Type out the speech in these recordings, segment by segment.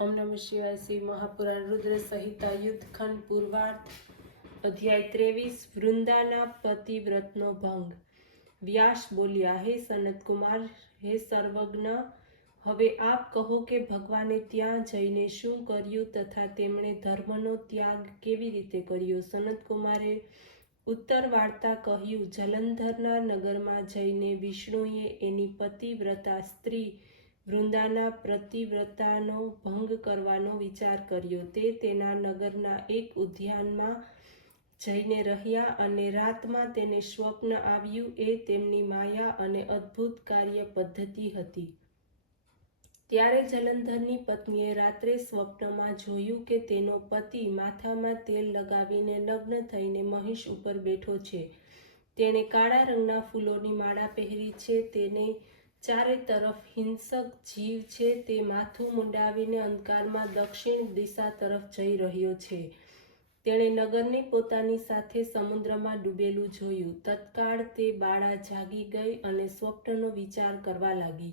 ओम नमः शिवाय। श्री महापुराण रुद्र संहिता युद्धखंड पूर्वार्थ अध्याय 23 वृंदाना पतिव्रतनो भंग। व्यास बोल्या, हे सनत कुमार, हे सर्वज्ञ, હવે આપ કહો કે ભગવાને ત્યાં જઈને શું કર્યું તથા તેમણે ધર્મનો ત્યાગ કેવી રીતે કર્યો? સનત કુમારે ઉત્તર વાર્તા કહ્યું, જલંધરના નગરમાં જઈને વિષ્ણુએ એની પતિવ્રતા સ્ત્રી વૃંદાના પ્રતિવ્રતાનો ભંગ કરવાનો વિચાર કર્યો. તે તેના નગરના એક ઉદ્યાનમાં જઈને રહ્યા અને રાતમાં તેને સ્વપ્ન આવ્યું. એ તેમની માયા અને અદ્ભુત કાર્ય પદ્ધતિ હતી. ત્યારે જલંધરની પત્નીએ રાત્રે સ્વપ્નમાં જોયું કે તેનો પતિ માથામાં તેલ લગાવીને નગ્ન થઈને મહિષ ઉપર બેઠો છે. તેણે કાળા રંગના ફૂલોની માળા પહેરી છે. તેને ચારે તરફ હિંસક જીવ છે. તે માથું મુંડાવીને અંધકારમાં દક્ષિણ દિશા તરફ જઈ રહ્યો છે. તેણે નગરને પોતાની સાથે સમુદ્રમાં ડૂબેલું જોયું. તત્કાળ તે બાળા જાગી ગઈ અને સ્વપ્નનો વિચાર કરવા લાગી.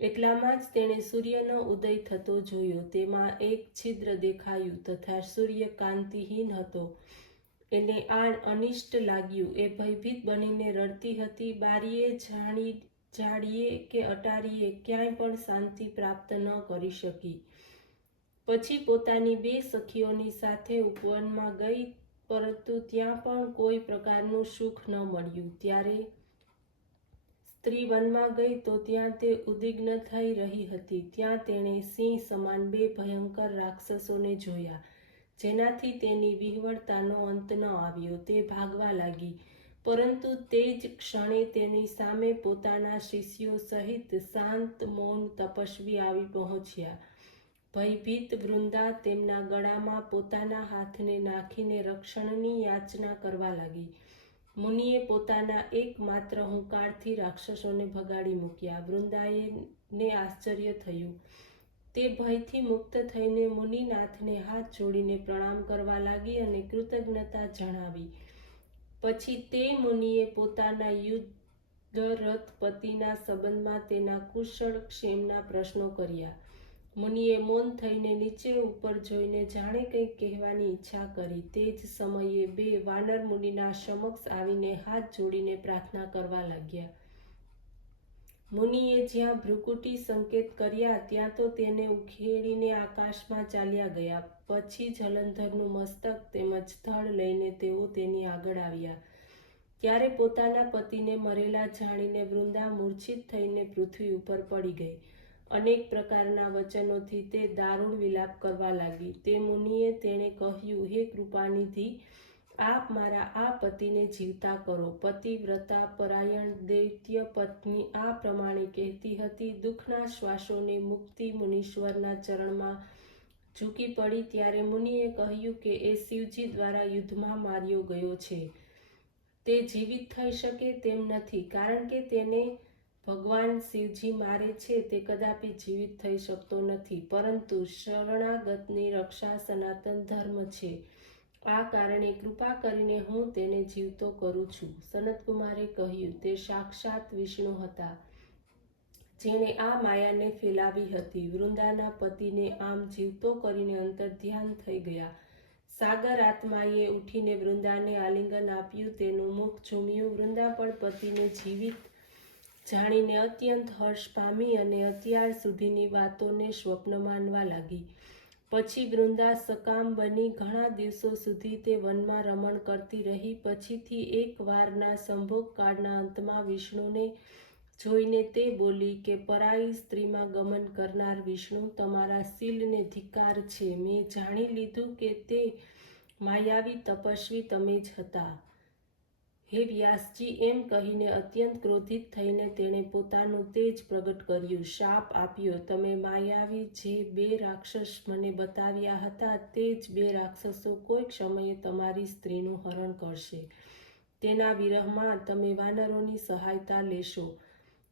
એટલામાં જ તેણે સૂર્યનો ઉદય થતો જોયો. તેમાં એક છિદ્ર દેખાયું તથા સૂર્ય કાંતિહીન હતો. એને આ અનિષ્ટ લાગ્યું. એ ભયભીત બનીને રડતી હતી. બારીએ જાડીએ કે અટારીએ ક્યાંય પણ શાંતિ પ્રાપ્ત ન કરી શકી. પછી પોતાની બે સખીઓની સાથે ઉપવનમાં ગઈ, પરંતુ ત્યાં પણ કોઈ પ્રકારનું સુખ ન મળ્યું. ત્યારે સ્ત્રી વનમાં ગઈ તો ત્યાં તે ઉદ્વિગ્ન થઈ રહી હતી. ત્યાં તેણે સિંહ સમાન બે ભયંકર રાક્ષસોને જોયા, જેનાથી તેની વિહવળતાનો અંત ન આવ્યો. તે ભાગવા લાગી, પરંતુ તે જ ક્ષણે તેની સામે પોતાના શિષ્યો સહિત શાંત મૌન તપસ્વી આવી પહોંચ્યા. ભયભીત વૃંદા તેમના ગળામાં પોતાના હાથને નાખીને રક્ષણની યાચના કરવા લાગી. મુનિએ પોતાના એકમાત્ર હુંકારથી રાક્ષસોને ભગાડી મૂક્યા. વૃંદાને આશ્ચર્ય થયું. તે ભયથી મુક્ત થઈને મુનિનાથને હાથ જોડીને પ્રણામ કરવા લાગી અને કૃતજ્ઞતા જણાવી. પછી તે મુનિએ પોતાના યુદ્ધરત પતિના સંબંધમાં તેના કુશળ ક્ષેમના પ્રશ્નો કર્યા. મુનિએ મૌન થઈને નીચે ઉપર જોઈને જાણે કંઈક કહેવાની ઈચ્છા કરી. તે જ સમયે બે વાનર મુનિના સમક્ષ આવીને હાથ જોડીને પ્રાર્થના કરવા લાગ્યા. મુનિએ જ્યાં ભ્રુકુટી સંકેત કર્યા ત્યાં તો તેને ઉખેડીને આકાશમાં ચાલ્યા ગયા. પછી જલંધરનું મસ્તક તેમજ થડ લઈને તેઓ તેની આગળ આવ્યા. ત્યારે પોતાના પતિને મરેલા જાણીને વૃંદા મૂર્છિત થઈને પૃથ્વી ઉપર પડી ગઈ. અનેક પ્રકારના વચનોથી તે દારૂણ વિલાપ કરવા લાગી. તે મુનિએ તેણે કહ્યું, હે કૃપાનિધિ, આપ મારા આ પતિને જીવતા કરો. પતિવ્રતા પરાયણ દૈત્ય પત્ની આ પ્રમાણે કહેતી હતી. દુઃખના શ્વાસોને મુક્તિ મુનીશ્વરના ચરણમાં ઝૂકી પડી. ત્યારે મુનિએ કહ્યું કે એ શિવજી દ્વારા યુદ્ધમાં માર્યો ગયો છે. તે જીવિત થઈ શકે તેમ નથી, કારણ કે તેને ભગવાન શિવજી મારે છે તે કદાપી જીવિત થઈ શકતો નથી. પરંતુ શરણાગતની રક્ષા સનાતન ધર્મ છે. આ કારણે કૃપા કરીને હું તેને જીવતો કરું છું. સનતકુમારે કહ્યું, તે સાક્ષાત વિષ્ણુ હતા, જેણે આ માયાને ફેલાવી હતી. વૃંદાના પતિને આમ જીવતો કરીને અંતર્ધ્યાન થઈ ગયા. સાગર આત્માએ ઉઠીને વૃંદાને આલિંગન આપ્યું. તેનું મુખ ઝૂમ્યું. વૃંદા પણ પતિને જીવિત જાણીને અત્યંત હર્ષ પામી અને અત્યાર સુધીની વાતોને સ્વપ્ન માનવા લાગી. પછી વૃંદા સકામ બની ઘણા દિવસો સુધી તે વનમાં રમણ કરતી રહી. પછીથી એક વારના સંભોગકાળના અંતમાં વિષ્ણુને જોઈને તે બોલી કે પરાઈ સ્ત્રીમાં ગમન કરનાર વિષ્ણુ, તમારા શીલને ધિક્કાર છે. મેં જાણી લીધું કે તે માયાવી તપસ્વી તમે જ હતા. હે વ્યાસજી, એમ કહીને અત્યંત ક્રોધિત થઈને તેણે પોતાનું તેજ પ્રગટ કર્યું. શાપ આપ્યો, તમે માયાવી જે બે રાક્ષસ મને બતાવ્યા હતા, તે જ બે રાક્ષસો કોઈક સમયે તમારી સ્ત્રીનું હરણ કરશે. તેના વિરહમાં તમે વાનરોની સહાયતા લેશો,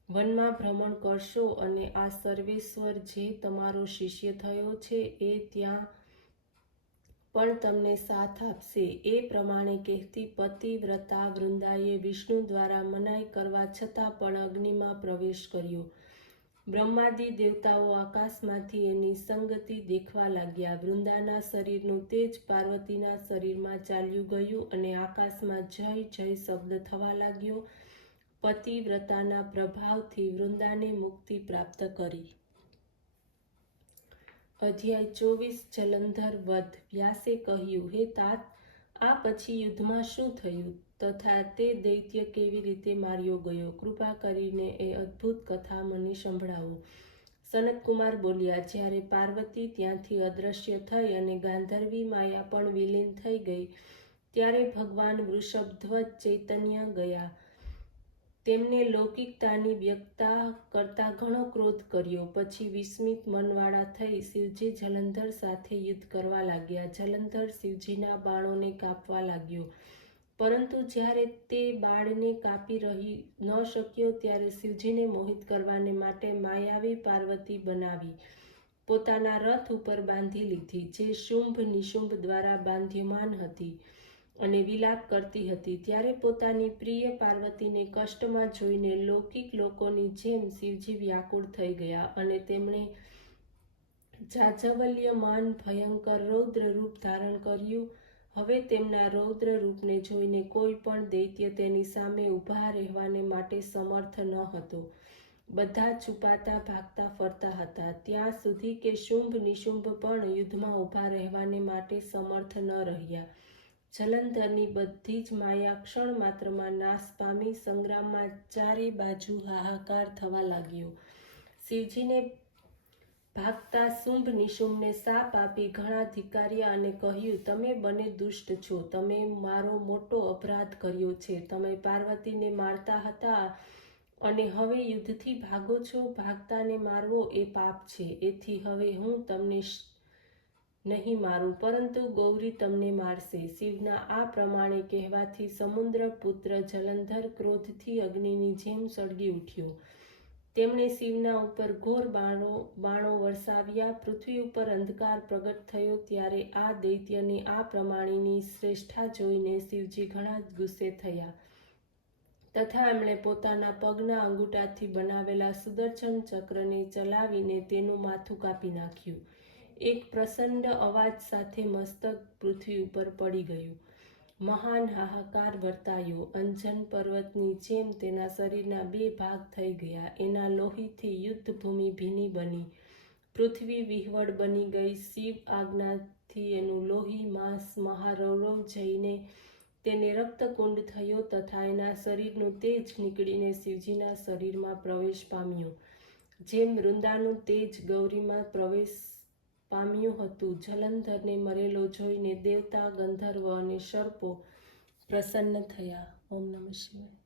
વનમાં ભ્રમણ કરશો અને આ સર્વેશ્વર જે તમારો શિષ્ય થયો છે એ ત્યાં પણ તમને સાથ આપશે. એ પ્રમાણે કહેતી પતિવ્રતા વૃંદાએ વિષ્ણુ દ્વારા મનાઈ કરવા છતાં પણ અગ્નિમાં પ્રવેશ કર્યો. બ્રહ્માદિ દેવતાઓ આકાશમાંથી એની સંગતિ દેખવા લાગ્યા. વૃંદાના શરીરનું તેજ પાર્વતીના શરીરમાં ચાલ્યું ગયું અને આકાશમાં જય જય શબ્દ થવા લાગ્યો. પતિવ્રતાના પ્રભાવથી વૃંદાને મુક્તિ પ્રાપ્ત કરી. અધ્યાય 24 જલંધર વધ. વ્યાસે કહ્યું, હે તાત, આ પછી યુદ્ધમાં શું થયું તથા તે દૈત્ય કેવી રીતે માર્યો ગયો? કૃપા કરીને એ અદ્ભુત કથા મને સંભળાવો. સનતકુમાર બોલ્યા, જ્યારે પાર્વતી ત્યાંથી અદૃશ્ય થઈ અને ગાંધર્વી માયા પણ વિલીન થઈ ગઈ, ત્યારે ભગવાન વૃષભધ્વજ ચૈતન્ય ગયા. તેમને લૌકિકતાની વ્યક્તતા કરતા ઘણો ક્રોધ કર્યો. પછી વિસ્મિત મનવાળા થઈ શિવજી જલંધર સાથે યુદ્ધ કરવા લાગ્યા. જલંધર શિવજીના બાણોને કાપવા લાગ્યો, પરંતુ જ્યારે તે બાળને કાપી ન શક્યો ત્યારે શિવજીને મોહિત કરવાને માટે માયાવી પાર્વતી બનાવી પોતાના રથ ઉપર બાંધી લીધી, જે શુંભ નિશુંભ દ્વારા બાંધ્યમાન હતી અને વિલાપ કરતી હતી. ત્યારે પોતાની પ્રિય પાર્વતીને કષ્ટમાં જોઈને લૌકિક લોકોની જેમ શિવજી વ્યાકુળ થઈ ગયા અને તેમણે જાજવલ્યમાન ભયંકર રૌદ્ર રૂપ ધારણ કર્યું. હવે તેમના રૌદ્ર રૂપને જોઈને કોઈ પણ દૈત્ય તેની સામે ઊભા રહેવાને માટે સમર્થ ન હતો. બધા છુપાતા ભાગતા ફરતા હતા, ત્યાં સુધી કે શુંભ નિશુંભ પણ યુદ્ધમાં ઊભા રહેવાને માટે સમર્થ ન રહ્યા. જલંધરની બધી જ માયા ક્ષણ માત્રમાં નાશ પામી. સંગ્રામમાં ચારે બાજુ હાહાકાર થવા લાગ્યો. શિવજીને ભાગતા શુંભ નિશુંભને શાપ આપી ઘણા ધિક્કાર્યા અને કહ્યું, તમે બંને દુષ્ટ છો, તમે મારો મોટો અપરાધ કર્યો છે. તમે પાર્વતીને મારતા હતા અને હવે યુદ્ધથી ભાગો છો. ભાગતાને મારવો એ પાપ છે. એથી હવે હું તમને નહીં મારું, પરંતુ ગૌરી તમને મારશે. શિવના આ પ્રમાણે કહેવાથી સમુદ્ર પુત્ર જલંધર ક્રોધથી અગ્નિની જેમ સળગી ઉઠ્યો. તેમણે શિવના ઉપર ઘોર બાણો વરસાવ્યા. પૃથ્વી ઉપર અંધકાર પ્રગટ થયો. ત્યારે આ દૈત્યની આ પ્રમાણેની શ્રેષ્ઠા જોઈને શિવજી ઘણા ગુસ્સે થયા તથા એમણે પોતાના પગના અંગૂઠાથી બનાવેલા સુદર્શન ચક્રને ચલાવીને તેનું માથું કાપી નાખ્યું. એક પ્રચંડ અવાજ સાથે મસ્તક પૃથ્વી ઉપર પડી ગયું. મહાન હાહાકાર વર્તાયો. અંજન પર્વતની જેમ તેના શરીરના 2 ભાગ થઈ ગયા. એના લોહીથી યુદ્ધભૂમિ ભીની બની, પૃથ્વી વિહવળ બની ગઈ. શિવ આજ્ઞાથી એનું લોહી માંસ મહારૌરવ જઈને તેને રક્તકુંડ થયો તથા એના શરીરનું તેજ નીકળીને શિવજીના શરીરમાં પ્રવેશ પામ્યું, જેમ વૃંદાનું તેજ ગૌરીમાં પ્રવેશ પામ્યું હતું. જલંધરને મરેલો જોઈને દેવતા, ગંધર્વ અને સર્પો પ્રસન્ન થયા. ઓમ નમઃ શિવાય.